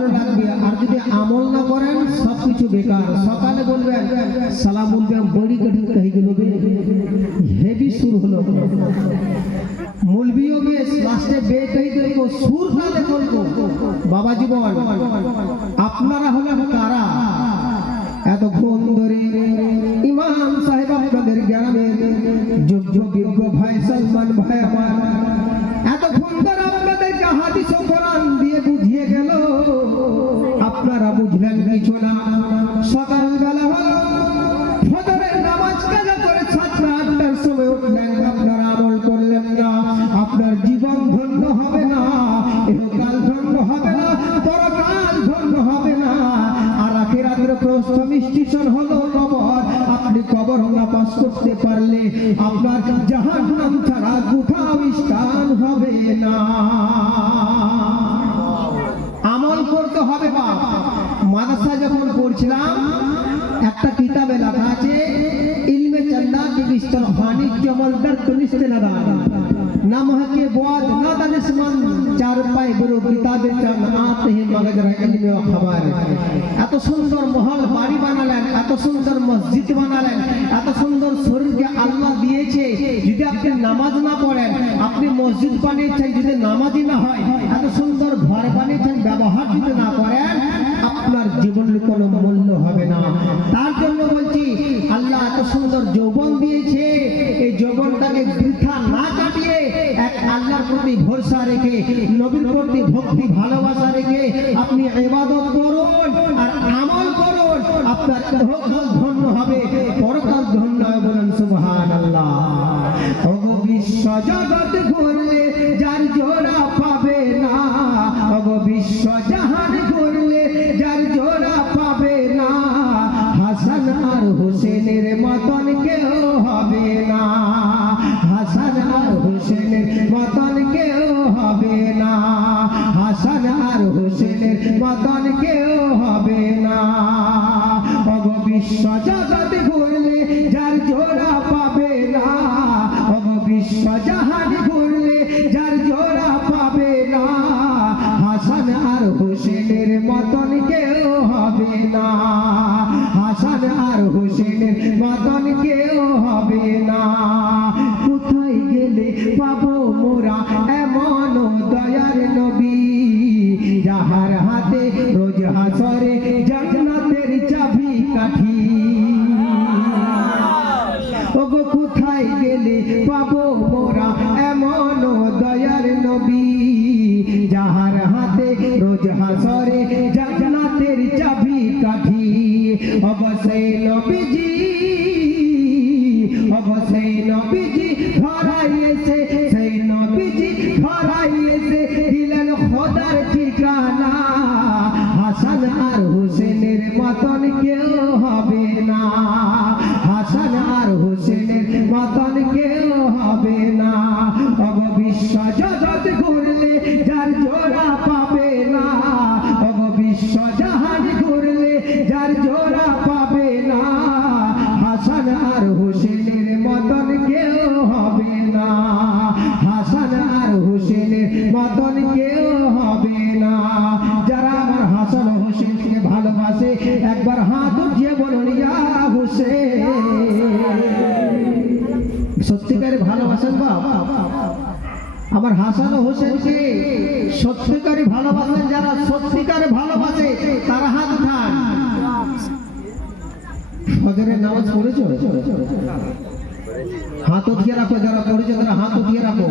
ভালো লাগবে, আর যদি আমল না করেন সবকিছু বেকার। সকালে বলবেন সালাম, বলবেন বড়ি কঠিন কহি গেল, হেভি সুর হলো, মূলবিও গিয়ে লাস্টে বে কহি দেব, সুর না দেখল। বাবা জীবন আপনারা হলেন কারা? এতক্ষণ ধরে ইমাম সাহেব আপনাদের গ্রামের যোগ্য বিজ্ঞ ভাই সালমান ভাই আমার এতক্ষণ ধরে আপনাদেরকে হাদিস ও কোরআন দিয়ে বুঝিয়ে গেল, আপনারা বুঝলেন কিছু না। সকালবেলা হলো, ফজরের নামাজ কাজা করে 7:30টার সময় উঠলেন, আপনারা আমল করলেন না, আপনার জীবন ধন্য হবে না, ইহকাল ধন্য হবে না, পরকাল ধন্য হবে না। আর আখিরাতের প্রথম স্টেশন হলো কবর। আপনি কবর না পাস করতে পারলে আপনার জাহান্নাম ছাড়া কোথাও স্থান হবে না। আমল করতে হবে বাপ। মাদ্রাসা যখন পড়ছিলাম একটা কিতাবে লেখা আছে, ইলমে চন্দা কি বিস্তর ফানি জমলদার তুলিস্তে নাদান নামহকে বাদ না দানিশমান চার পায়ে বড় কিতাবে চান আতে হে মগজরা ইলমে ও খবর। এত সুন্দর মহল বাড়ি বানালেন, এত সুন্দর মসজিদ বানালেন, এত সুন্দর শরীরকে আল্লাহ দিয়েছে। যদি আপনি নামাজ না পড়েন, আপনি মসজিদ বানিয়েছেন, যদি নামাজি না হয়, এত সুন্দর ঘর বানিয়েছেন, ব্যবহার যদি না করেন, আপনার জীবনের কোনো মূল্য হবে না। তার জন্য বলছি, আল্লাহ এত সুন্দর যৌবন দিয়েছে, এই যৌবনটাকে বৃথা না কাটিয়ে এক আল্লাহর প্রতি ভরসা রেখে, নবীর প্রতি ভক্তি ভালোবাসা রেখে আপনি ইবাদত করুন আর আমল করুন, আপনার ইহকাল ধন্য হবে, পরকাল ধন্য হবে। বলেন সুবহানাল্লাহ। ওগো বিশ্ব জগৎ ঘুরলে যার জোড়া পাবে না, ওগো বিশ্ব জাহান ঘুরলে যার জোড়া পাবে না, হাসান আর হোসেনের মতন কেউ হবে না, হাসান আর হোসেনের মতন কেউ হবে না, হাসান আর হোসেনের মতন কেউ হবে না। ওগো বিশ্ব জগৎ ঘুরলে যার জোড়া পাবে না, ওগো বিশ্ব জাহান ঘুরলে যার জোড়া পাবে না, হাসান আর হোসেনের মতন কেউ হবে না, হাসান আর হোসেনের মতন কেউ হবে না। কোথায় গেলে পাবো মোরা এমন দয়ার নবী, যাহার হাতে রোজ হাসরে জান্নাতের চাবি কাঠি। ওগো কোথায় গেলে পাবো মোরা এমন দয়ার নবী, যাহার হাতে রোজ হাসরে জান্নাতের চাবি কাঠি। অবশ্যই নবীজি, অবশ্যই নবীজি ধরাইয়েছে, সেই নবীজি ধরাইয়েছে, দিলেন খোদার ঠিকানা, হাসান আর হোসেনের মতন কেউ হবে না, হাসান আর হোসেনের মতন কেউ হবে না। ওগো বিশ্ব জগৎ ঘুরলে যার জোড়া পাবে না, ওগো বিশ্ব জাহান ঘুরলে যার জোড়া পাবে না, হাসান আর হোসেনের মতন কেউ হবে না, হাসান আর হোসেনের মতন কেউ হবে না। যারা আমার হাসান হোসেনকে ভালোবাসে একবার হাত উঠিয়ে বলুন ইয়া হোসেন। সত্যিকারে ভালোবাসেন বাপ? আমার হাসান হোসেনকে সত্যিকারে ভালোবাসেন? যারা সত্যিকারে ভালোবাসে তারা হাত উঠান। ফজরের নামাজ পড়েছো? হাত উঠিয়ে রাখো। যারা পড়েছো তারা হাত উঠিয়ে রাখো।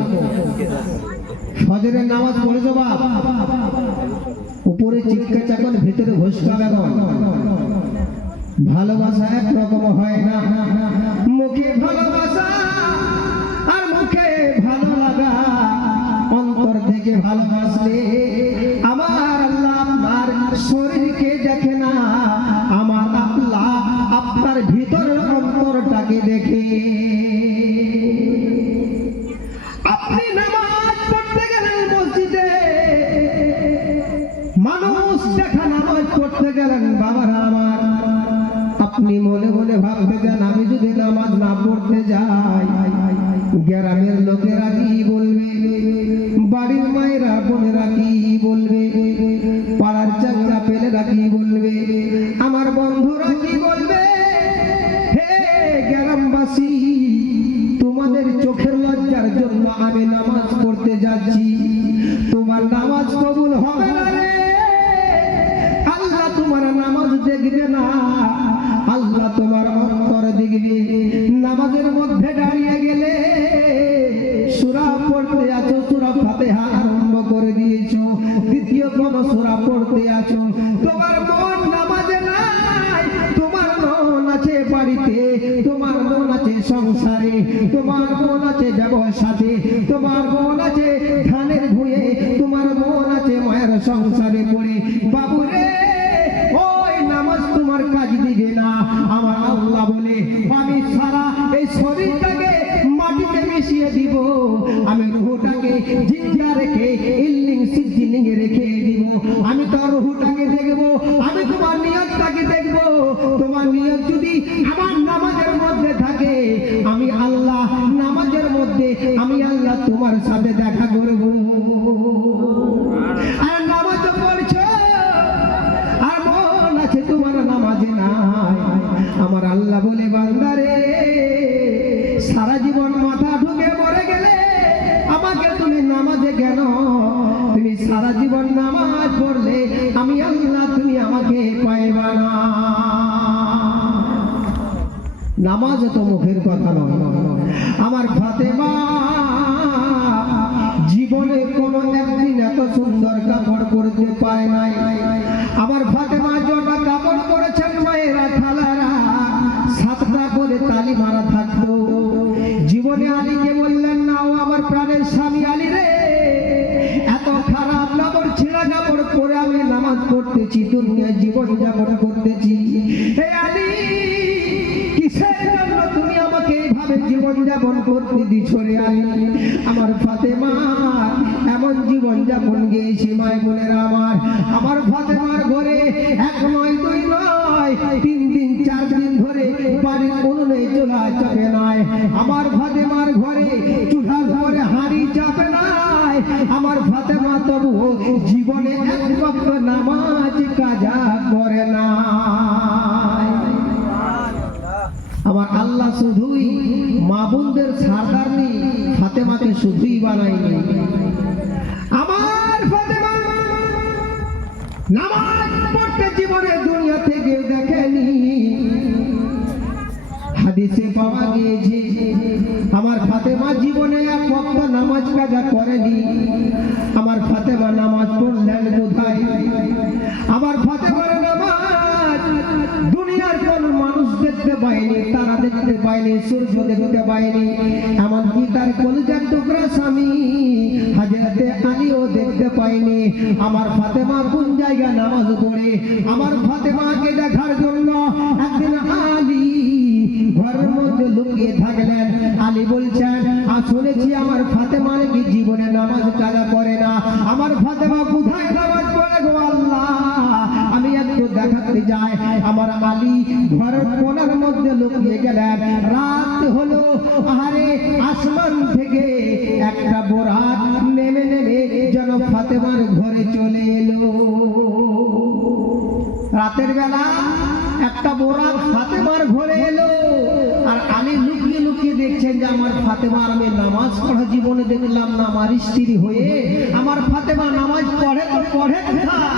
ফজরের নামাজ পড়েছো বাপ? উপরে চিৎকার চাকন, ভেতরে ঘোষকা বেগন। ভালোবাসা একরকম হয় না, মুখে ভালোবাসা আর মুখে ভালো লাগা, অন্তর থেকে ভালোবাসলে আমার আল্লাহ আপনার শরীরকে দেখে না, আমার আল্লাহ আপনার ভিতরের অন্তরটাকে দেখে। আপনি নামাজ পড়তে গেলেন মসজিদে, মানুষ দেখা নামাজ পড়তে গেলেন, বাবারা আমার আপনি মনে মনে ভাবতে যান আমি যদি নামাজ না পড়তে যাই গ্রামের লোকেরা কি বলবে, বাড়ির মায়েরা বোনেরা কি বলবে, পাড়ার চাকরি আমি নামাজ পড়তে যাচ্ছি, তোমার নামাজ কবুল হবে না রে। আল্লাহ তোমার নামাজ দেখবে না, আল্লাহ তোমার অন্তর দেখবে। নামাজের মধ্যে দাঁড়িয়ে গেলে সূরা পড়তে আছো, সূরা ফাতিহা আরম্ভ করে দিয়েছো, দ্বিতীয় কোন সূরা পড়তে আছো, তোমার মন নামাজে নাই, তোমার মন আছে বাড়িতে, তোমার মন আছে সংসারে, তোমার মন আছে ব্যবসাতে, তোমার মন আছে ধানের ভুঁয়ে, তোমার মন আছে মায়ের সংসারে পড়ে। বাবুরে ওই নামাজ তোমার কাজ দিবে না। আমার আল্লাহ বলে আমি সারা এই শরীরটাকে মাটিতে মিশিয়ে দিব, আমি রুহটাকে জিন্দা রেখে ইল্লিং সিদ্দিলিং রেখে দিব। আমি তোর রুহটাকে দেখবো, আমি তোমার নিয়তটাকে দেখবো। তোমার নিয়ত যদি আমার নামাজের মধ্যে থাকে, আমি আল্লাহ নামাজের মধ্যে আমি আল্লাহ তোমার সাথে দেখা করব। আর নামাজ পড়ছো আর মন আছে তোমার নামাজে নাই, আমার আল্লাহ বলে বান্দারে সারা জীবন মাথা ঢুকে মরে গেলে আমাকে তুমি নামাজে কেন? তুমি সারা জীবন নামাজ পড়লে আমি আল্লাহ তুমি আমাকে পাইবা না। নামাজ তো মুখের কথা নয়। আমার ফাতেমা জীবনে কোনো একদিন এত সুন্দর কাপড় পরতে পারে নাই। আমার ফাতেমা যটা কাপড় পরেছেন মায়েরা খালারা 7টা করে তালি মারা থাকতো। জীবনে আলীকে বললেন না, ও আমার প্রাণের স্বামী আলী রে, এত খারাপ কাপড় ছেঁড়া কাপড় পরে আমি নামাজ পড়তেছি, দুনিয়া জীবন যাপন করতেছি, হে আলী কিসের জন্য তুমি আমাকে এইভাবে জীবন যাপন করতে দিছ রে আলী? আমার ফাতেমা এমন জীবন যাপন গিয়েছে মায় বোনেরা আমার। আমার ফাতেমার ঘরে 1 নয় 2 নয় 3 দিন 4 দিন ধরে বাড়ির উনুনে চুলা চাপে নাই। আমার ফাতেমার ঘরে চুলার ঘরে হাঁড়ি চাপে নাই। আমার ফাতেমা তবু জীবনে 1 ওয়াক্ত নামাজ কাজা করে না। আমার আল্লাহ শুধুই মা বোনদের সারদারনি ফাতেমাকে শুধুই বানায়নি, আমার ফাতেমা নামাজ পড়তে জীবনে দুনিয়া থেকে দেখেনি। হাদিসে পাওয়া গিয়েছে আমার ফাতেমা জীবনে 1 ওয়াক্ত নামাজ কাজা করেনি। আমার ফাতেমা নামাজ পড়লেন কোথায়? আমার ফাতেমার নামাজ দুনিয়ার কোন মানুষ দেখতে পায়নি, তারা দেখতে পায়নি, সূর্য দেখতে পায়নি, এমনকি তার কলিজার টুকরা স্বামী হযরতে আলীও দেখতে পায়নি। আমার ফাতেমা কোন জায়গায় নামাজ পড়ে? আমার ফাতেমাকে দেখার জন্য একদিন আলী ঘরের মধ্যে লুকিয়ে থাকলেন। আলী বলছেন, শুনেছি আমার ফাতেমা নাকি জীবনে নামাজ কাজা করে না। আমার ফাতেমা কোথায় নামাজ পড়ে গো আল্লাহ, আমি একটু দেখাতে যাই। আমার আলী ঘরের কোণার মধ্যে লুকিয়ে গেলেন। রাত হলো, আহারে আসমান থেকে একটা বোরাক নেমে নেমে যেন ফাতেমার ঘরে চলে এলো। রাতের বেলা একটা বোরাক ফাতেমার ঘরে এলো, আর আলী লুকিয়ে লুকিয়ে দেখছেন যে আমার ফাতেমা, আমি নামাজ পড়া জীবনে দেখলাম না আমার স্ত্রী হয়ে, আমার ফাতেমা নামাজ পড়ে তো পড়ে কোথায়?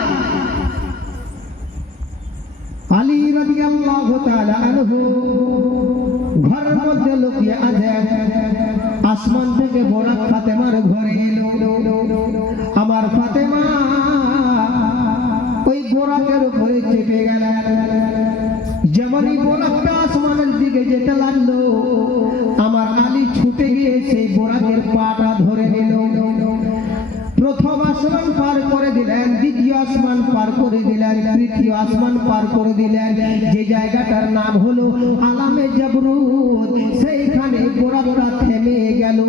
আলী রাদিয়াল্লাহু তাআলা আনহু ঘরের মধ্যে লুকিয়ে আছেন। আসমান থেকে বোরাক ফাতেমার ঘরে এলো। আমার ফাতেমা ওই বোরাকের উপরে চেপে গেলেন। যেমনই বোরাকটা আসমানের দিকে যেতে লাগলো, আমার আলী ছুটে গিয়ে সেই বোরাকের পাটা ধরে নিল। প্রথম আসমান পার করে দিলেন, দ্বিতীয় আসমান পার করে দিলেন, তৃতীয় আসমান পার করে দিলেন। যে জায়গাটার নাম হলো আলামে জাবরুত, সেইখানে বোরাকটা থেমে গেল।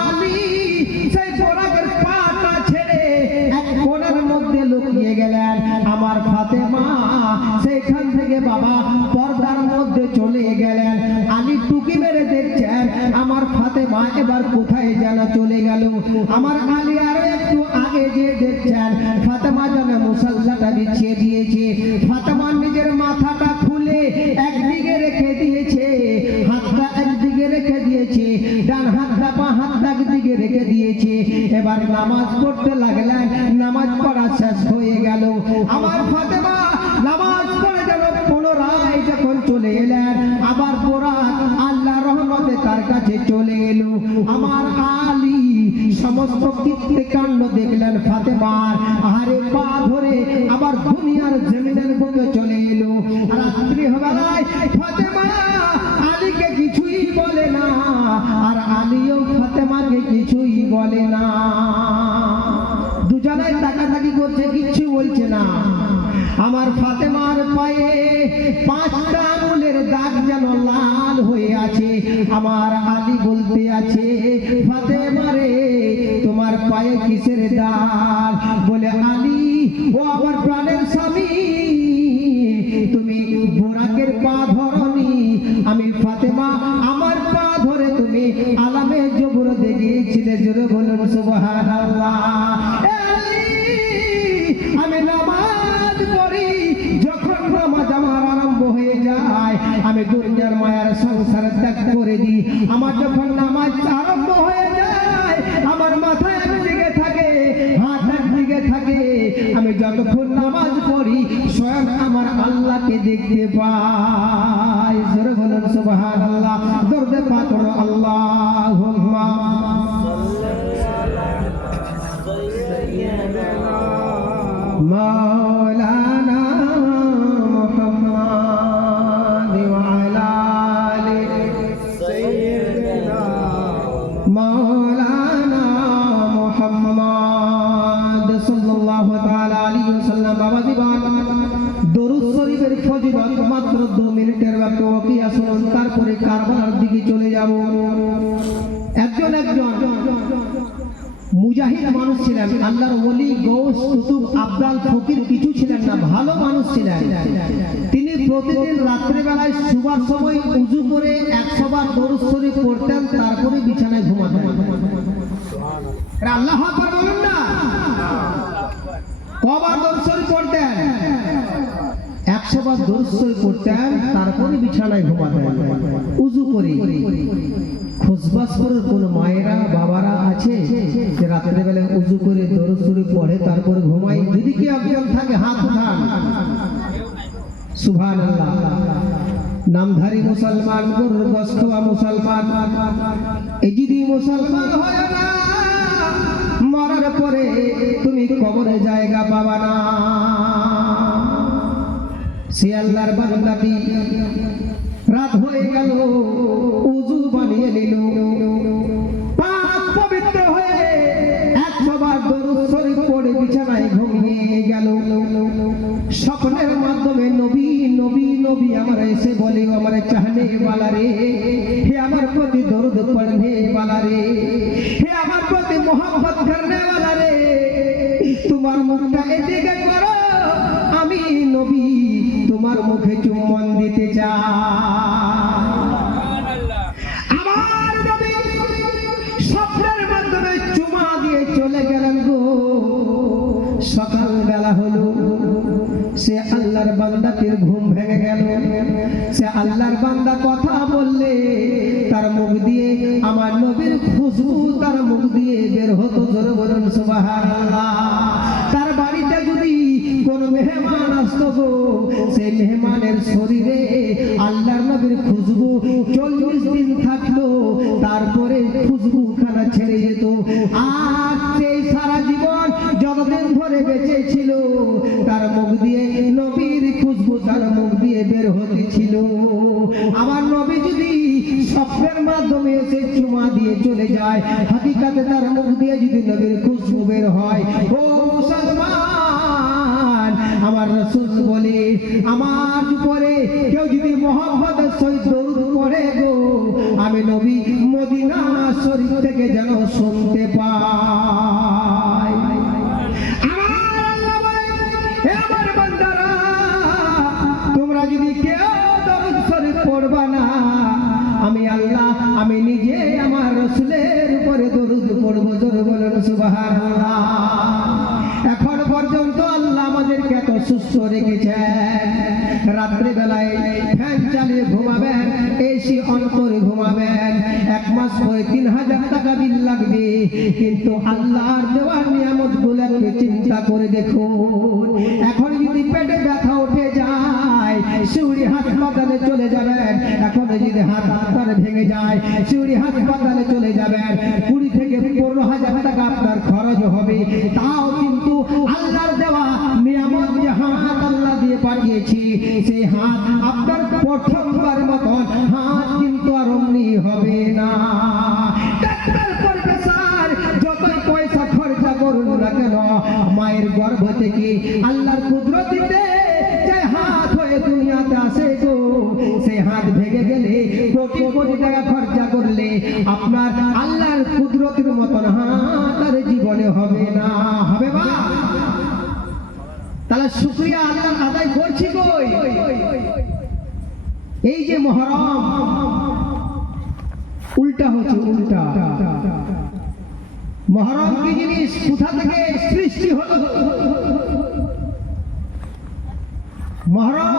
আলী সেই বোরাকের পাটা ছেড়ে 1 কোণার মধ্যে লুকিয়ে গেলেন। আমার ফাতেমা সেইখান থেকে বাবা পর্দার মধ্যে চলে গেলেন। আলী টুকি মেরে দেখছেন আমার ফাতেমা এবার কোথায় যেন চলে গেল। আমার আলী আরো একটু আগে যে দেখছেন ফাতেমা যেন মুসাল্লাটা বিছিয়ে দিয়েছে। ফাতেমা নিজের মাথাটা খুলে একদিকে রেখে দিয়েছে, হাতটা একদিকে রেখে দিয়েছে, ডান হাতটা বাঁ হাতটা একদিকে রেখে রেখে দিয়েছে। এবার নামাজ পড়তে লাগলেন, নামাজ পড়া শেষ হয়ে গেল। আমার ফাতেমা নামাজ পড়ে যেন পুনরায় যখন চলে এলেন, আবার পড়ান আল্লাহ রহমতে তার কাছে চলে এলো। আমার আলী সমস্ত কীর্তিকাণ্ড দেখলেন ফাতেমার, আরে পা ধরে আবার দুনিয়ার জমিনের বুকে চলে এলো। রাত্রি বেলায় ফাতেমা আলীকে কিছুই বলে না, আর আলীও ফাতেমাকে কিছুই বলে না। দুজনেই তাকাতাকি করছে, কিচ্ছু বলছে না। আমার ফাতেমার পায়ে 5টা আঙুলের দাগ যেন লাল হয়ে আছে। আমার আলী বলতে আছে, ফাতেমা রে তোমার পায়ে কিসের দাগ? বলে আলী, ও আমার প্রাণের স্বামী, তুমি বোরাকের পা ধরনি, আমি ফাতেমা আমার পা ধরে তুমি আলামে জবর দেখিয়েছিলে। জোরে বলুন সুবহানাল্লাহ। আমি নামাজ পড়ি, যখন নামাজ আমার আরম্ভ হয়ে যায় আমি দুনিয়ার মায়ার সংসার ত্যাগ করে দিই। আমার যখন নামাজ আরম্ভ হয়ে যায় আমার মাথায় একদিকে থাকে, হাত একদিকে থাকে। আমি যতক্ষণ নামাজ পড়ি স্বয়ং আমার আল্লাহকে দেখতে পাই। জোরে বলুন সুবহানাল্লাহ। দরুদ পাক করো আল্লাহুম্মা মাওলানা মুহাম্মদ ওয়া আলা আলি সাইয়্যিদিনা মাওলানা মুহাম্মদ সাল্লাল্লাহু তাআলা আলাইহি ওয়াসাল্লাম। বাবা জীবন দরুদ শরীফের ফজিলত মাত্র 2 মিনিটের ব্যাপার। ওকিয়া শুনুন, তারপরে কারবালার দিকে চলে যাব। একজন মুজাহিদ মানুষ ছিলেন, আল্লাহর ওলি, গৌস, কুতুব, আবদাল, ফকির কিছু ছিলেন না, ভালো মানুষ ছিলেন। তিনি প্রতিদিন রাত্রে বেলায় শুবার সময় উযু করে 100 বার দরুদ শরীফ পড়তেন, তারপরে বিছানায় ঘুমাতেন। আল্লাহু আকবার বলুন না। কবার দরুদ শরীফ পড়তেন? 100 বার দরুদ শরীফ পড়তেন, তারপরে বিছানায় ঘুমাতেন উযু করে। খোঁজবাসপুরের কোন মায়েরা বাবারা আছে যে রাত্রে বেলায় উযু করে দরুদ শরীফ পড়ে তারপরে ঘুমায়? যদি কি একজন থাকে হাত উঠান। সুবহানাল্লাহ। নামধারী মুসলমান, গরুর গোশত খাওয়া মুসলমান, এই যদি মুসলমান হয় না, মরার পরে তুমি কবরে জায়গা পাবা না। সে আল্লাহর বান্দাটি রাত হয়ে গেল, উযু বানিয়ে নিল, পাক পবিত্র হয়ে 100 বার দরুদ শরীফ পড়ে বিছানায় ঘুমিয়ে গেল। স্বপ্নের মাধ্যমে নবী নবী নবী আমার এসে বলে, আমার চাহনে वाला রে, হে আমার প্রতি দরুদ পড়নে वाला রে, হে আমার প্রতি মোহাম্মত করনে वाला রে, তোমার মুখটা এদিকে করো, আমি নবী তোমার মুখে চুম্বন দিতে চাই। আমার নবী স্বপ্নের মাধ্যমে চুমা দিয়ে চলে গেলেন গো। সকাল বেলা হলো, সে আল্লাহর বান্দাটির ঘুম ভেঙে গেল। সে আল্লাহর বান্দা কথা বললে তার মুখ দিয়ে আমার নবীর খুশবু তার মুখ দিয়ে বের হতো। জোরে বলুন সুবহানাল্লাহ। তার বাড়িতে যদি কোন মেহমান আসতো গো, সেই মেহমানের শরীরে আল্লাহর নবীর খুশবু 40 দিন থাকতো, তারপরে খুশবু খানা ছেড়ে যেত। আর সেই সারা জীবন যতদিন ধরে বেঁচে ছিল তার মুখ দিয়ে নবীর খুশবু তার মুখ দিয়ে বের হতেছিল। আমার নবী যদি স্বপ্নের মাধ্যমে এসে চুমা দিয়ে চলে যায়, হাকিকাতে তার মুখ দিয়ে যদি নবীর খুশবু বের হয়, ও মুসলমান, আমার রাসূল বলে, আমার উপরে কেউ যদি মুহাম্মদের সহিত দরুদ পড়ে গো, আমি নবী মদিনা শরীফ থেকে যেন শুনতে পাই। আমার বান্দারা, তোমরা যদি কেউ দরুদ শরীফ পড়বা না, আমি আল্লাহ আমি নিজে আমার রাসূলের উপরে দরুদ পড়ব। জোরে বলুন সুবহানাল্লাহ। এখন পর্যন্ত আল্লাহ আমাদেরকে এত সুস্থ রেখেছেন। রাত্রে বেলায় ফ্যান চালিয়ে ঘুমাবেন, এসি অন করে ঘুমাবেন। 1 মাস পরে 3000 টাকা বিল লাগবে। কিন্তু আল্লাহর দেওয়া নিয়ামতগুলোকে চিন্তা করে দেখুন। এখন যদি পেটে ব্যথা উঠে যায় শিউড়ি হাসপাতালে চলে যাবেন। এখন যদি হাত আপনার ভেঙে যায় শিউড়ি হাসপাতালে চলে যাবেন। 20 থেকে 15,000 টাকা আপনার খরচ হবে। তাও কিন্তু আল্লাহর দেওয়া নিয়ামত যে হাত আল্লাহ দিয়ে পাঠিয়েছি সেই হাত আপনার প্রথমবার মতন হাত কিন্তু আর অমনি হবে না। ডাক্তার প্রফেসর যতই পয়সা খরচা করুন না কেন মায়ের গর্ভ থেকে আল্লাহর কুদরতিতে যে হাত হয়ে দুনিয়াতে আসে গো সেই হাত ভেঙে গেলে কোটি কোটি টাকা খরচা করলে আপনার আল্লাহর কুদরতের মতন হাত আর জীবনে হবে না। হবে বা তাহলে শুকরিয়া আল্লাহর আদায় করছি কই? এই যে মুহররম উল্টা হচ্ছে, উল্টা। মুহররম কি জিনিস, কোথা থেকে সৃষ্টি হলো? মুহররম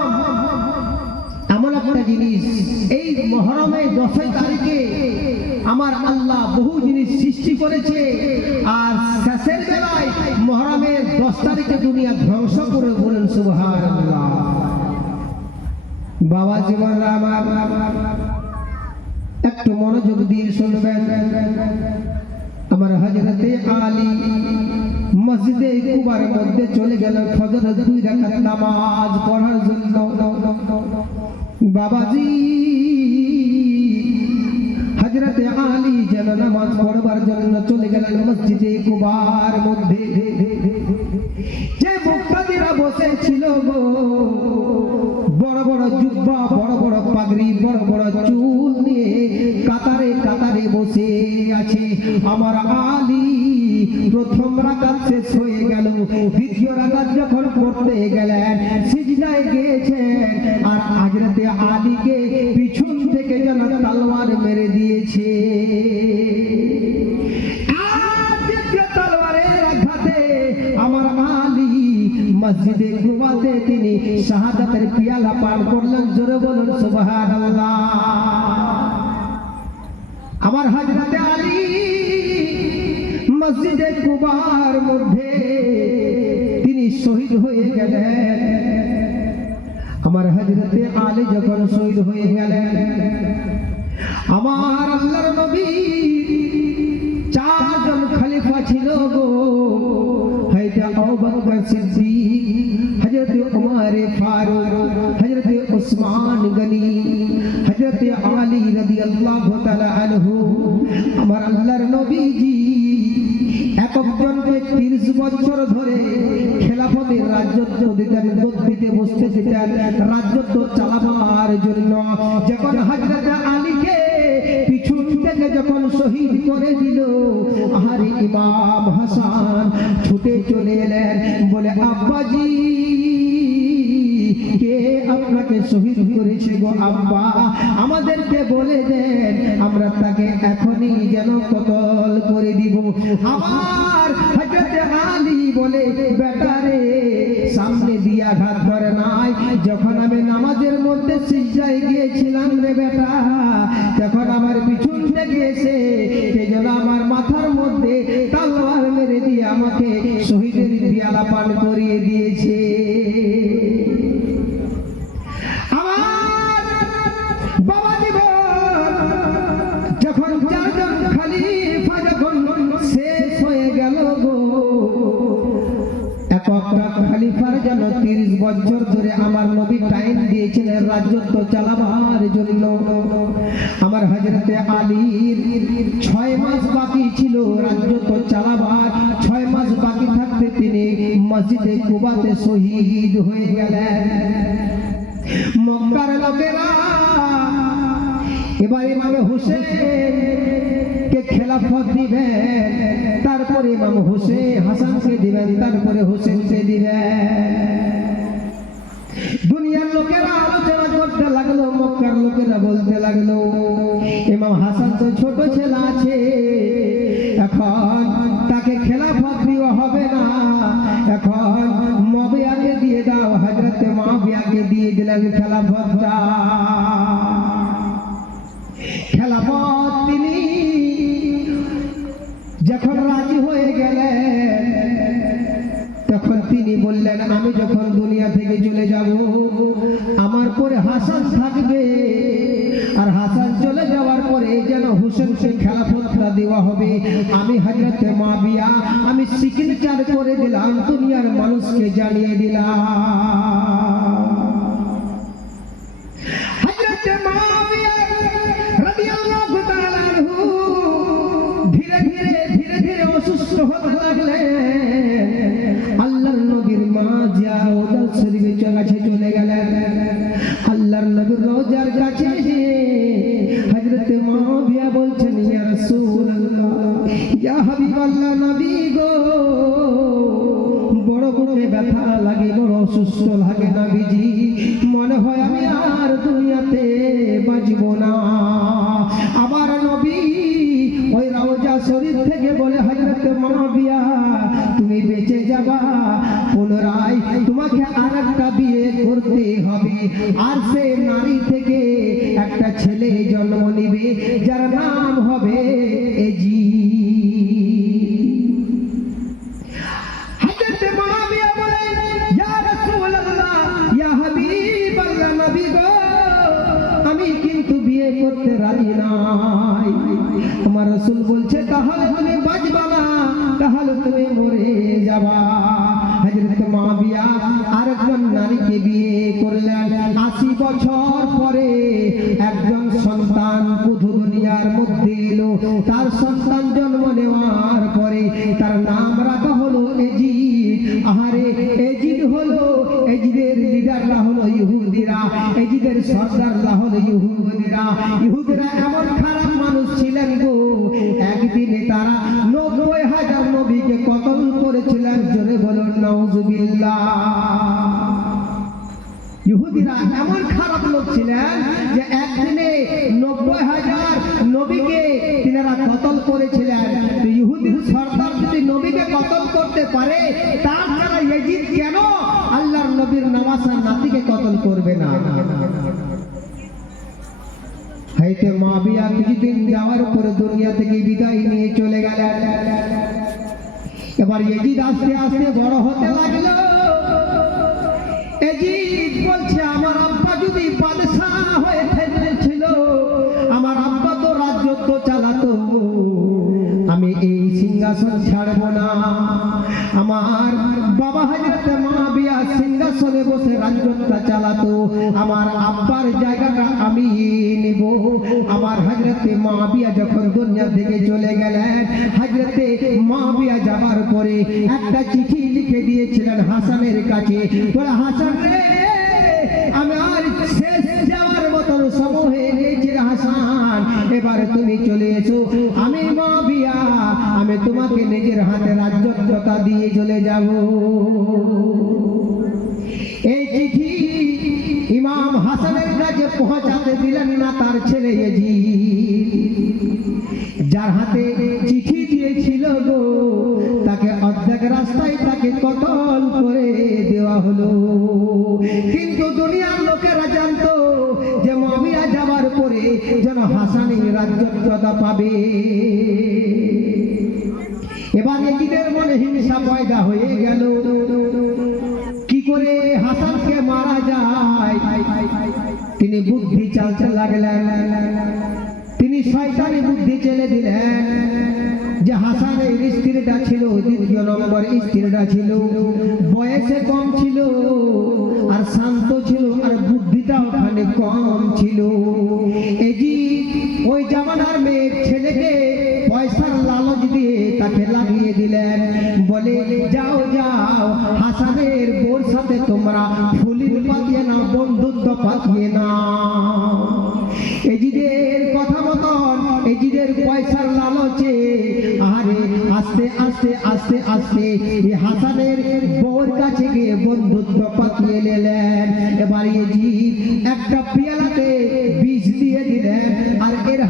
এমন একটা জিনিস, এই মুহররমের 10 তারিখে আমার আল্লাহ বহু জিনিস সৃষ্টি করেছে। আর শেষের বেলায় মুহররমের 10 তারিখে দুনিয়া ধ্বংস করে। বলেন সুবহানাল্লাহ। বাবা জীবনরা আমার একটু মনোযোগ দিয়ে শুনবেন। আমার হযরতে আলী মসজিদে কুবার মধ্যে চলে গেল ফজরের 2 রাকাত নামাজ পড়ার জন্য। বাবাজি হযরতে আলী যেন নামাজ পড়বার জন্য চলে গেলেন মসজিদে কুবার মধ্যে। যে মুক্তাদিরা বসেছিল গো, বড় বড় জুব্বা, বড় বড় পাগড়ি, বড় বড় চুল নিয়ে কাতারে কাতারে বসে আছে। আমার আলী প্রথম রাকাত শেষ হয়ে গেল, দ্বিতীয় রাকাত যখন পড়তে গেলেন সিজদায় গিয়েছেন। আর হযরতে আলীকে পিছন থেকে যেন তলোয়ার মেরে দিয়েছে। আমার আলী মসজিদে কুবাতে তিনি শাহাদাতের পিয়ালা পান করলেন। জোরে বলুন সুবহানাল্লাহ। আমার হযরতে আলী মসজিদে কুবার মধ্যে তিনি শহীদ হয়ে গেলেন। আমার হযরতে আলী যখন শহীদ হয়ে গেলেন, আমার আল্লাহর নবী 4 জন খলিফা ছিল গো। হযরত আবু বকর সিদ্দিক, হযরত উমর ফারুক, হযরত উসমান গনি, হযরত আলী রাদিয়াল্লাহু তাআলা আনহু। আমার আল্লাহর নবীজি একজনকে 30 বছর ধরে খেলাফতের রাজত্ব দিতেন, গদ্দিতে বসতে দিতেন রাজত্ব চালাবার জন্য। যখন হযরত আলীকে পিছন থেকে যখন শহীদ করে দিল, আহারে ইমাম হাসান ছুটে চলে এলেন, বলে আব্বাজি কে আপনাকে শহীদ করেছে গো আব্বা? আমাদেরকে বলে দেন, আমরা তাকে এখনই যেন কতল করে দিব। আমার হযরত আলী বলে, বেটারে সামনে দিয়ে আঘাত করে নাই, যখন আমি নামাজের মধ্যে সিজদায় গিয়েছিলাম রে বেটা, তখন আমার পিছন থেকে এসে কে যেন আমার মাথার মধ্যে তলোয়ার মেরে দিয়ে আমাকে শহীদের পিয়ালা পান করিয়ে দিয়েছে। যখন 4 জন খলিফা যখন শেষ হয়ে গেল গো, একটা খলিফার যেন 30 বছর ধরে আমার নবী টাইম দিয়েছিলেন রাজত্ব চালাবার জন্য। আমার হযরতে আলীর 6 মাস বাকি ছিল রাজত্ব চালাবার। 6 মাস বাকি থাকতে তিনি মসজিদে কুবাতে শহীদ হয়ে গেলেন। মক্কার লোকেরা এবার ইমাম হোসেন কে খেলাফত দিবেন, তারপরে ইমাম হোসেন হাসানকে দিবেন, তারপরে হোসেনকে দিবেন। দুনিয়ার লোকেরা আলোচনা করতে লাগলো, মক্কার লোকেরা বলতে লাগলো, ইমাম হাসান তো ছোট ছেলে আছে, এখন তাকে খেলাফত দেওয়া হবে না, এখন মুয়াবিয়াকে দিয়ে দাও। হযরত মুয়াবিয়াকে দিয়ে দিলেন খেলাফতটা। খেলাফত তিনি যখন রাজি হয়ে গেলেন। তখন তিনি বললেন, আমি যখন দুনিয়া থেকে চলে যাব, আমার পরে হাসান থাকবে, আর হাসান চলে যাওয়ার পরে যেন হুসেনকে খেলাফতটা দেওয়া হবে। আমি হযরতে মুআবিয়া আমি সিগনেচার করে দিলাম, দুনিয়ার মানুষকে জানিয়ে দিলাম। হযরতে মুআবিয়া রাদিয়াল্লাহু তাআলা আনহু ধীরে ধীরে অসুস্থ হতে লাগলেন। আল্লাহর নবীর মা জিয়ারত শরীফের কাছে চলে গেলেন। আল্লাহর নবীর রওজার কাছে হযরতে মুআবিয়া বলছেন, ইয়া রাসূলুল্লাহ, ইয়া হাবিবাল্লাহ, নবী গো, বড় ব্যথা লাগে, বড় অসুস্থ লাগে নবীজি, মনে হয় আমি আর দুনিয়াতে বাঁচব না। আবার নবী ওই রওজা শরীফ থেকে বলে, হযরতে মুআবিয়া, তুমি বেঁচে যাবা, পুনরায় তোমাকে আরেকটা বিয়ে করতে হবে, আর সে নারী থেকে একটা ছেলে জন্ম নিবে, যার নাম হবে হযরতে মুআবিয়া বলে, ইয়া রাসূলুল্লাহ, ইয়া হাবিবাল্লাহ, নবী গো, আমি কিন্তু বিয়ে করতে রাজি নাই। আমার রাসূল বলছে, তাহলে তুমি বাঁচবা না, তাহলে তুমি মরে যাবা। হযরতে মুআবিয়া আরেকজন নারীকে বিয়ে করলেন। 80 বছর পরে একজন সন্তান পুধু দুনিয়ার মধ্যে এলো। তার সন্তান জন্ম নেওয়ার পরে তার নাম রাখা হলো এজিদ। আহারে, এজিদ হলো, এজিদের লিডাররা হলো ইহুদিরা, এজিদের সর্দাররা হলো ইহুদিরা। ইহুদিরা এমন খারাপ মানুষ ছিলেন গো, একদিনে তারা 90,000 নবীকে কতল করেছিলেন। জোরে বলুন নাউজুবিল্লাহ। ইহুদিরা এমন খারাপ লোক ছিলেন যে একদিনে 90,000 নবীকে তিনারা কতল করেছিলেন। তো ইহুদির সর্দার যদি নবীকে কতল করতে পারে, তার দ্বারা ইয়াজিদ কেন আল্লাহর নবীর নওয়াসার নাতিকে কতল করবে না? হযরতে মুআবিয়া কিছুদিন যাওয়ার পরে দুনিয়া থেকে বিদায় নিয়ে চলে গেলেন। এবার ইয়াজিদ আস্তে আস্তে বড় হতে লাগলো। ইয়াজিদ বলছে, আমার আব্বা যদি বাদশাহ হয়ে থেকেছিল, আমার আব্বা তো রাজত্ব চালাতো, আমি এই সিংহাসন ছাড়ব না। আমার বাবা হযরতে মুআবিয়া সিংহাসনে বসে রাজত্বটা চালাতো, আমার আব্বার জায়গাটা আমি নিব। আমার হযরতে মুআবিয়া যখন দুনিয়া থেকে চলে গেলেন, হযরতে মুআবিয়া যাবার পরে একটা চিঠি লিখে দিয়েছিলেন হাসানের কাছে, বলে, হাসান রে, আমার শেষ যাওয়ার মতন সময় হয়ে গেছে হাসান, এবার তুমি চলে এসো। আমি মুআবিয়া, আমি তোমাকে নিজের হাতে রাজত্বটা দিয়ে চলে যাব। এই চিঠি ইমাম হাসানের কাছে পৌঁছাতে দিলেন না তার ছেলে ইয়াজিদ, যার হাতে চিঠি দিয়েছিল গো, তাকে অর্ধেক রাস্তায় তাকে কতল করে দেওয়া হলো। কিন্তু দুনিয়ার লোকেরা জানতো যে মুআবিয়া যাবার পরে যেন হাসানই রাজত্বটা পাবে। এবার ইয়াজিদের মনে হিংসা পয়দা হয়ে গেল, কি করে হাসানকে মারা যায়। তিনি বুদ্ধি চালতে লাগলেন। তিনি শয়তানি বুদ্ধি চেলে দিলেন যে হাসানের স্ত্রীটা ছিল, দ্বিতীয় নম্বর স্ত্রীটা ছিল, বয়সে কম ছিল, আর শান্ত ছিল, আর বুদ্ধিটা ওখানে কম ছিল। এজিদ ওই জামানার মেয়ের ছেলেকে পয়সার লালচ দিয়ে তাকে লাগিয়ে দিলেন, বলে, যাও যাও, হাসানের বোর সাথে তোমরা ফুলির পাতিয়ে নাও, বন্ধুত্ব পাতিয়ে নাও। এজিদের কথা মতন, এজিদের পয়সার লালচে, আরে আস্তে আস্তে আস্তে আস্তে হাসানের বউর কাছে গিয়ে বন্ধুত্ব পাতিয়ে নিলেন। এবার এজিদ একটা পেয়ালাতে বিষ দিয়ে দিলেন, আর এর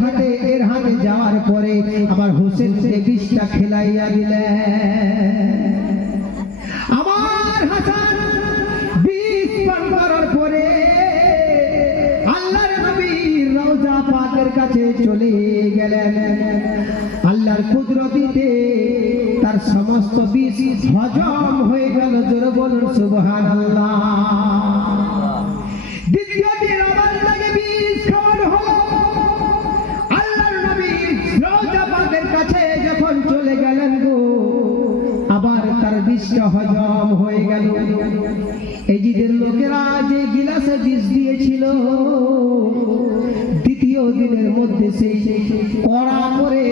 হাতে যাওয়ার পরে আবার হোসেনকে বিষটা খেলাইয়া দিলেন। আমার হাসান বিষ পান করার পরে আল্লাহর নবী রওজা পাকের কাছে চলে গেলেন। আল্লাহর কুদরতিতে তার সমস্ত বিষ হজম হয়ে গেল। জোরে বলুন সুবহানাল্লাহ। দ্বিতীয় দিন আবার তাকে বিষ খাওয়ানো হলো। আল্লাহর নবী রওজা পাকের কাছে যখন চলে গেলেন গো, আবার তার বিষটা হজম হয়ে গেল। এজিদের লোকেরা যে গিলাসে বিষ দিয়েছিল, দ্বিতীয় দিনের মধ্যে সেই কড়া করে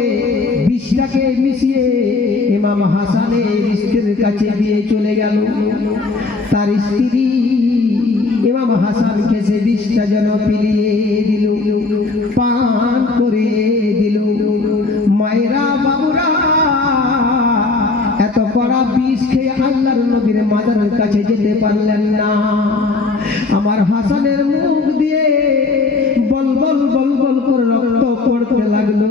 বিষটাকে মিশিয়ে ইমাম হাসানের স্ত্রীর কাছে দিয়ে চলে গেল। তার স্ত্রী ইমাম হাসানকে সে বিষটা যেন পিলিয়ে দিল, পান করে দিল। মায়েরা বাবুরা, এত কড়া বিষ খেয়ে আল্লাহর নবীর মাজারের কাছে যেতে পারলেন না। আমার হাসানের মুখ দিয়ে বল বল বল বল করে রক্ত পড়তে লাগলো।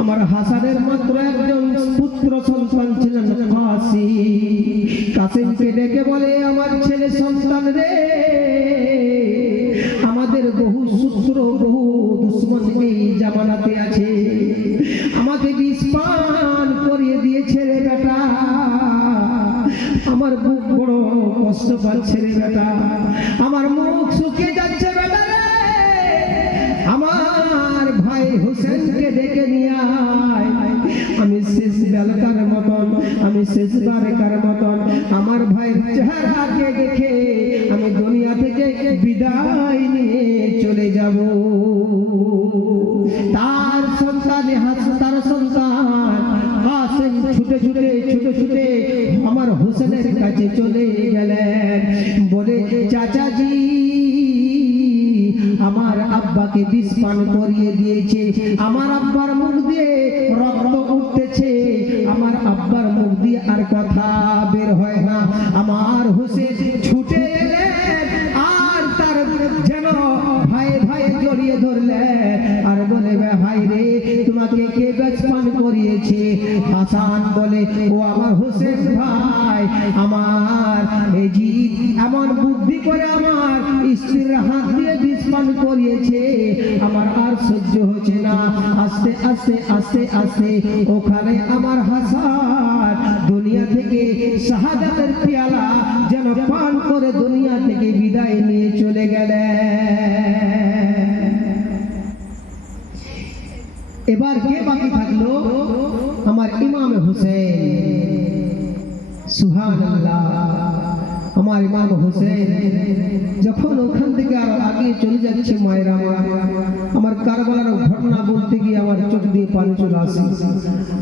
আমার হাসানের মাত্র একজন পুত্র সন্তান ছিলেন কাসিম। কাসিমকে ডেকে বলে, আমার ছেলে সন্তান রে, আমাদের বহু শত্রু বহু দুশ্মন এই জামানাতে আছে, আমাকে বিষ পান করিয়ে দিয়েছে রে বেটা। আমার বুক বড় কষ্ট পাচ্ছে রে বেটা, আমার মুখ শুকিয়ে যাচ্ছে বেটা রে। আমার ভাই হোসেনকে ডেকে নিয়ে আয়, আমি শেষ বেলাকার মতন, আমি শেষবারেকার মতন আমার ভাইয়ের চেহারাকে দেখে আমি দুনিয়া থেকে বিদায় নিয়ে চলে যাব। তার সন্তান তার সন্তান কাসেম ছুটে ছুটে ছুটে ছুটে আমার হোসেনের কাছে চলে গেলেন, বলে, চাচাজি আমার আব্বাকে বিষ পান করিয়ে দিয়েছে, আমার আব্বার মুখ দিয়ে রক্ত উঠতেছে, আমার আব্বার মুখ দিয়ে আর কথা বের হয় না। আমার হোসেন ছুটে এলেন আর তার যেন ভাই ভাই জড়িয়ে ধরলেন আর বলে, ভাই রে, তোমাকে কে বিষ পান করিয়েছে? হাসান বলে, ও আমার হোসেন ভাই, আমার এজিদ এমন বুদ্ধি করে আমার স্ত্রীর হাত দিয়ে বিষ পান করিয়েছে, আমার আর সহ্য হচ্ছে না। আস্তে আস্তে আস্তে আস্তে ওখানে আমার হাসান দুনিয়া থেকে শাহাদাতের পেয়ালা যেন পান করে দুনিয়া থেকে বিদায় নিয়ে চলে গেলেন। এবার কে বাকি থাকলো? আমার ইমাম হোসেন। সুবহানাল্লাহ। আমার ইমাম হোসেন যখন ওখান থেকে আর আগে চলে যাচ্ছে, মায়েরা আমার কারবালার ঘটনা বলতে গিয়ে আমার চোখ দিয়ে পানি চলে আসে।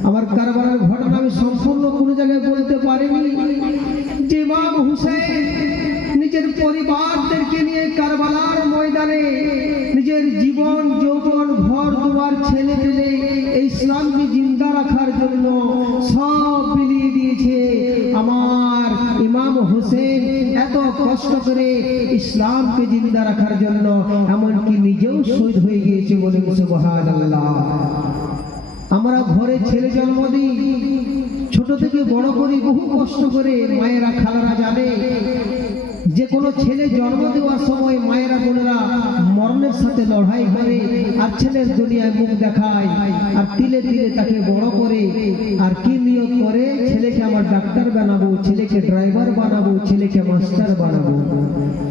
আমার কারবালার ঘটনা আমি সম্পূর্ণ কোনো জায়গায় বলতে পারিনি। যে ইমাম হোসেন নিজের পরিবারদেরকে নিয়ে কারবালার ময়দানে নিজের জীবন যৌবন ঘর দুয়ার ছেলে পেলে এই ইসলামকে জিন্দা রাখার জন্য সব বিলিয়ে দিয়েছে। আমার ইমাম হোসেন এত কষ্ট করে ইসলামকে জিন্দা রাখার জন্য এমনকি নিজেও শহীদ হয়ে গিয়েছে। বলে সুবহানাল্লাহ। আমরা ঘরে ছেলে জন্ম দিই, ছোট থেকে বড় করি বহু কষ্ট করে। মায়েরা খালারা জানে যে কোনো ছেলে জন্ম দেওয়ার সময় মায়েরা বোনেরা মরণের সাথে লড়াই করে আর ছেলের দুনিয়ায় মুখ দেখায় আর তিলে তিলে তাকে বড় করে আর কি নিয়ত করে, ছেলেকে আমার ডাক্তার বানাবো, ছেলেকে ড্রাইভার বানাবো, ছেলেকে মাস্টার বানাবো।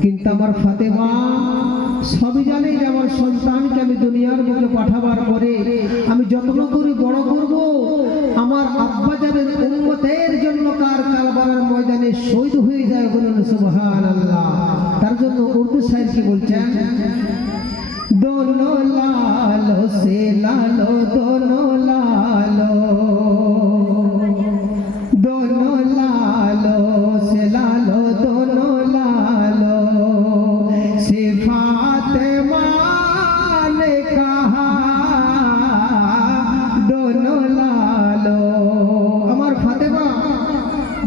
কিন্তু আমার ফাতেমা সবই জানে যে আমার সন্তানকে আমি দুনিয়ার বুকে পাঠাবার পরে আমি যত্ন করে বড় করব, আমার আব্বা যাদের উম্মতের জন্য কার কারবালার ময়দানে শহীদ হয়ে যায়। বলুন সুবহানাল্লাহ। তার জন্য উর্দু শায়ের কি বলছেন? দোনো লালো সে লালো, দোনো লালো, দোনো লালো সে লালো, দোনো লালো সে ফাতেমা ने कहा दोनों लालो। আমার ফাতেমা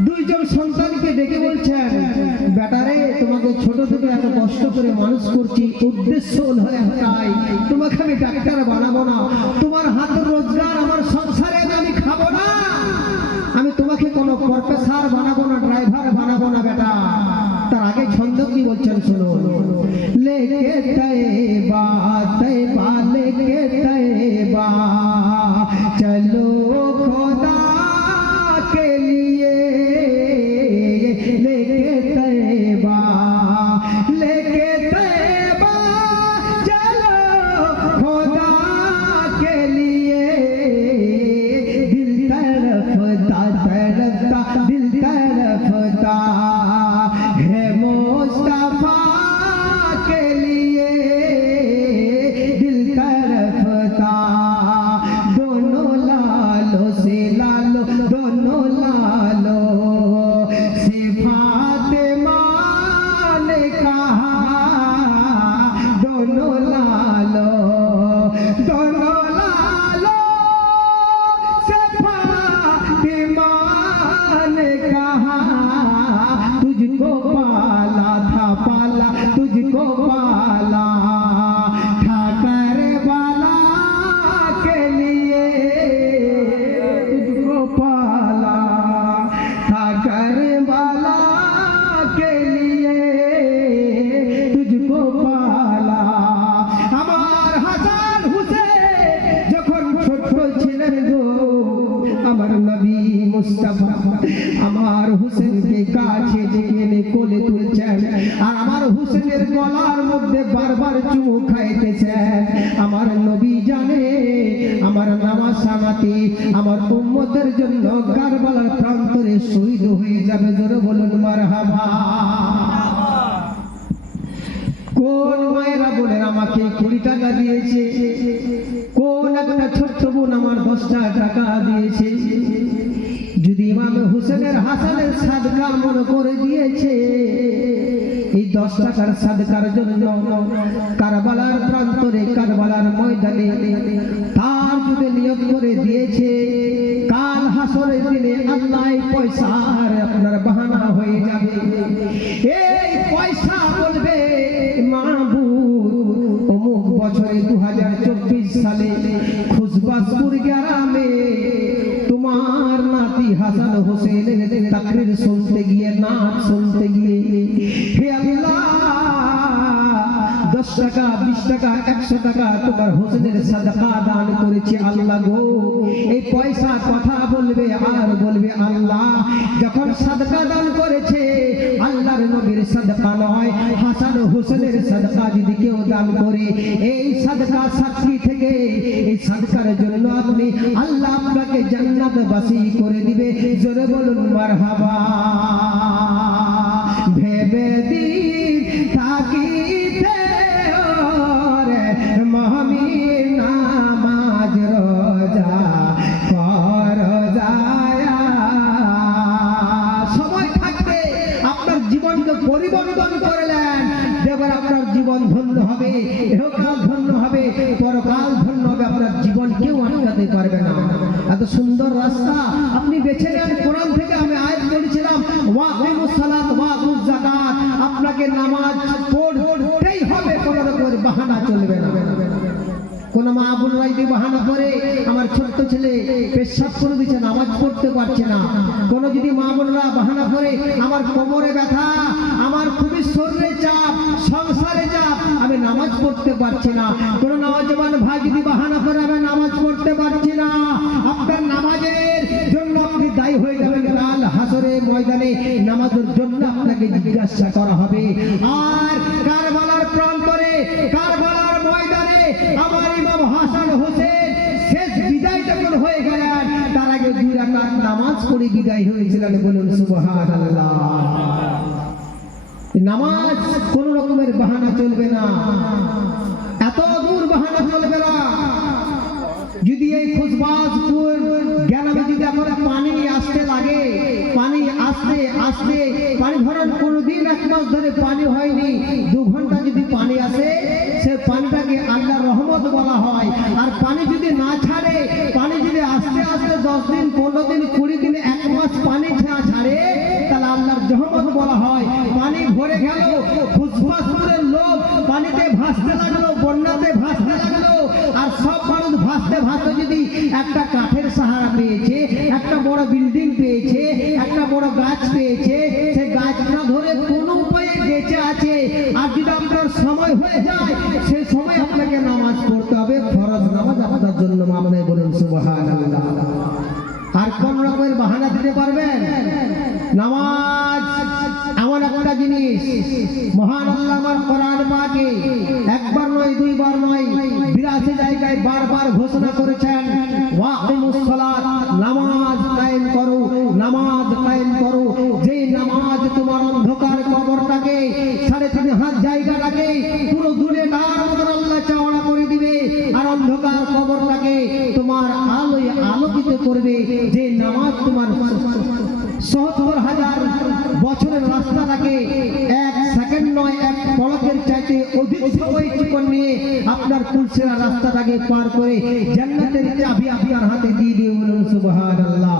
দুইজন সন্তানকে ডেকে বলছেন, বেটারে তোমাকে ছোট থেকে এত কষ্ট করে মানুষ করছি, উদ্দেশ্য হলো একটাই, তোমাকে আমি ডাক্তার বানাবো না, তোমার হাত রোজগার আমার সংসারে আমি খাবো না, আমি তোমাকে কোনো প্রফেসর বানাবো না, ড্রাইভার বানাবো না বেটা। তার আগে ছন্দ কি বলছেন শোনো। लेके तैबा तैबा लेके तैबा चलो মুস্তাফা আমার হুসেনকে কাছে ডেকে এনে কোলে তুলছেন আর আমার হুসেনের গলার মধ্যে বারবার চুমু খাইতেছেন। আমার নবী জানে আমার নামাজ সামাতি আমার উম্মতের জন্য কারবালার প্রান্তরে শহীদ হয়ে যাবে। জোরে বলুন মারহাবা। কোন মায়েরা বোনের আমাকে 20 টাকা দিয়েছে, কোন একটা ছোট্ট বোন আমার 10 টাকা দিয়েছে। যদি ইমাম হুসেনের হাসানের সাদকা মনে করে দিয়েছে, এই 10 টাকার সাদকার জন্য কারবালার প্রান্তরে কারবালার ময়দানে তার যদি নিয়ত করে দিয়েছে, কাল হাসরের দিনে আল্লাহ পয়সার আপনার বাহানা হয়ে যাবে। এই পয়সা বলবে মাহবুব অমুক বছরে 2024 সালে খুশবাসপুর গ্রামে তোমার নাতি হাসান হোসেনের তাকরীর শুনতে গিয়ে নাচ শুনতে গিয়ে হে আল্লাহ 10 টাকা 20 টাকা 100 টাকা তোমার হোসেনের সাদকা দান করেছি আল্লাহ গো। এই পয়সা কথা বলবে আর বলবে আল্লাহ যখন সাদকা দান করেছে আল্লাহর নবীর সাদকা নয় হাসান হোসেনের সাদকা যদি কেউ দান করে এই সাদকা সাক্ষী থেকে এই সাদকার জন্য আপনি আল্লাহ আপনাকে জান্নাতবাসী করে দিবে। জোরে বলুন মারহাবা। ভেবে দিন থাকিতে ওরে মহমির নামাজ রোজা কর যায়া। সময় থাকতে আপনার জীবনকে পরিবর্তন করলেন, দেখবেন আপনার জীবন ধন্য হবে, ইহকাল ধন্য হবে, পরকাল ধন্য হবে। আপনার জীবন কেউ আটকাতে পারবে না। এত সুন্দর রাস্তা আপনি বেছে নেন। কোরআন থেকে আমি আয়াত পড়েছিলাম ওয়াকিমুস সালাত ওয়াতুজ যাকাত। আপনাকে নামাজ পড়তেই হবে, কোনো রকমের বাহানা চলবে না। কোন মা বোনরা যদি বাহানা করে আমার ছোট্ট ছেলে পেশাব করে দিচ্ছে নামাজ পড়তে পারছে না, কোন যদি মা বোনরা বাহানা করে আমার কোমরে ব্যথা, আমার খুবই শরীরে চাপ, সংসারে চাপ, আমি নামাজ পড়তে পারছি না, কোন নওজওয়ান ভাই যদি বাহানা করে আমি নামাজ পড়তে পারছি না, আপনার নামাজের জন্য আপনি দায়ী হয়ে যাবেন। কাল হাসরের ময়দানে নামাজের জন্য আপনাকে জিজ্ঞাসা করা হবে। আর কারবালার প্রান্তরে কারবালার ময়দানে আমার ইমাম হাসান হোসেন শেষ বিদায় যখন হয়ে গেলেন তার আগে 2 রাকাত নামাজ পড়ে বিদায় হয়েছিলেন। বলুন সুবহানাল্লাহ। নামাজ কোন রকমের বাহানা চলবে না, এত দূর বাহানা চলবে না। যদি এই খুশবাসপুর গ্রামে যদি এখন পানি আসতে লাগে, পানি আসতে আসতে পানি ধরেন কোনদিন 1 মাস ধরে পানি হয়নি, 2 ঘন্টা যদি পানি আসে সে পানিটাকে আল্লাহর রহমত বলা হয়। আর পানি যদি না ছাড়ে, পানি যদি আস্তে আস্তে 10 দিন 15 দিন 20 দিন 1 মাস পানি ছাড়ে তাহলে আল্লাহর রহমত বলা হয়। পানি ভরে গেল, খুশবাসপুরের লোক পানিতে ভাসতে লাগলো, বন্যাতে ভাসতে লাগলো। আর সব মানুষ ভাসতে ভাসতে যদি একটা কাঠের সাহারা পেয়েছে, একটা বড় বিল্ডিং পেয়েছে, একটা বড় গাছ পেয়েছে, সেই গাছটা ধরে কোনো উপায়ে বেঁচে আছে। আর যদি আপনার সময় হয়ে যায় সেই সময় আপনাকে নামাজ পড়তে হবে, ফরজ নামাজ আপনার জন্য মামলায়। বলুন সুবহানাল্লাহ। আর কোন রকমের বাহানা দিতে পারবেন? নামাজ এমন একটা জিনিস মহান আল্লাহ আমার কোরআন পাকে একবার নয় 2 বার নয় 82 জায়গায় বারবার ঘোষণা করেছেন ওয়াকিমুস সালাত, নামাজ কায়েম করো, নামাজ কায়েম করো। যে নামাজ তোমার অন্ধকার কবরটাকে 3.5 হাত জায়গাটাকে পুরো দূরে তার মতো আল্লাহ চওড়া করে দিবে, আর অন্ধকার কবরটাকে তোমার আলোয় আলোকিত করবে। যে নামাজ তোমার 70,000 বছরের রাস্তাটাকে 1 সেকেন্ড নয় 1 পলকের চাইতে অধিক সময় জীবন নিয়ে আপনার পুলসেরা রাস্তাটাকে পার করে জান্নাতের চাবি আপনার হাতে দিয়ে দিয়ে। বলুন সুবহানাল্লাহ।